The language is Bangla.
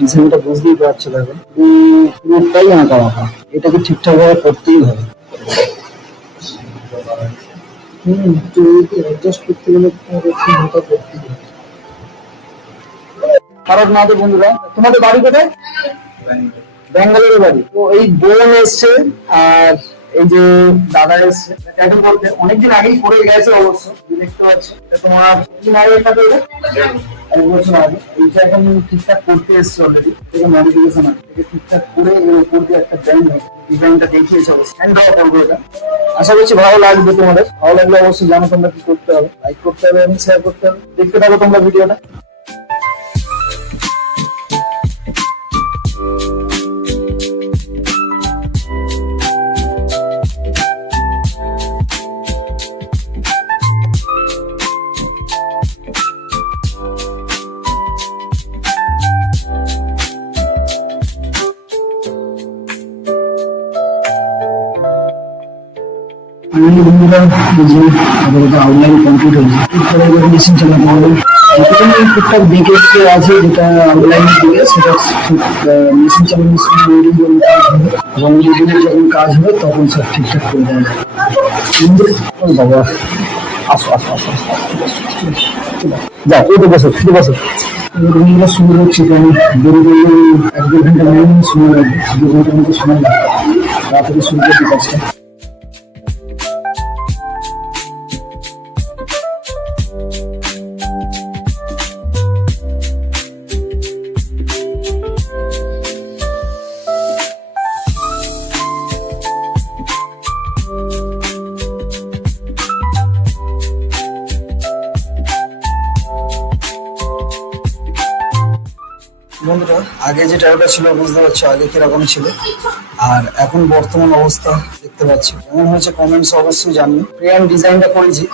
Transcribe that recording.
ডিজাইনটা বুঝতেই পারছো, দেখো পুরোটাই আঁকা আঁকা, এটাকে ঠিকঠাক ভাবে করতেই হবে। তো অ্যাডজাস্ট করতে গেলে তোমার একটু মোটা করতেই হবে। খারাপ না তো বন্ধুরা, তোমাদের বাড়ি কোথায়? ব্যাঙ্গালোরের বাড়ি। তো এই বোন এসছে আর এই যে দাদা এসছে ট্যাটু করতে, অনেকদিন আগেই করে গেছে অবশ্য, দেখতে পাচ্ছি। তোমার কি নামের সাথে 1 বছর আগে এইটা এখন ঠিকঠাক করতে এসছে অলরেডি, থেকে মডিফিকেশন আছে, থেকে ঠিকঠাক করে এর উপর দিয়ে একটা ব্যান্ড হবে, ডিজাইনটা দেখিয়েছে অবশ্য, হ্যান্ড ড্র করবো এটা। আশা করছি ভালো লাগবে তোমাদের, ভালো লাগলে অবশ্যই জানো তোমরা কি করতে হবে, লাইক করতে হবে এবং শেয়ার করতে হবে। দেখতে থাকো তোমরা ভিডিওটা। বন্ধুরা আউটলাইন কমপ্লিট হয়েছে, এরপরে এবার মেশিন চালাতে হবে। যেটুকুনি টুকটাক দিকে আছে যেটা আউটলাইনের দিকে, সেটা মেশিন চালানোর সময় ওয়েডিং করে কাজ হবে, এবং ওয়েডিংয়ের যখন কাজ হবে তখন সব ঠিকঠাক করে দেওয়া যাবে। বাবা আসো আসো আসো, যাও ওটা বসো, শুধু বসো। রুমগুলো শুরু হচ্ছে, কারণ দেরি করলে 1-2 ঘন্টা মিনিমাম সময় লাগবে, 2 ঘন্টার মতো সময় লাগবে, তাড়াতাড়ি শুরু করতে কাজটা। বন্ধুরা আগে যে টায়ারটা ছিল বুঝতে পারছো আগে কিরকম ছিল, আর এখন বর্তমান অবস্থা দেখতে পাচ্ছি কেমন হয়েছে, কমেন্টস অবশ্যই জানিও। প্রিয়াম ডিজাইনটা করেছি।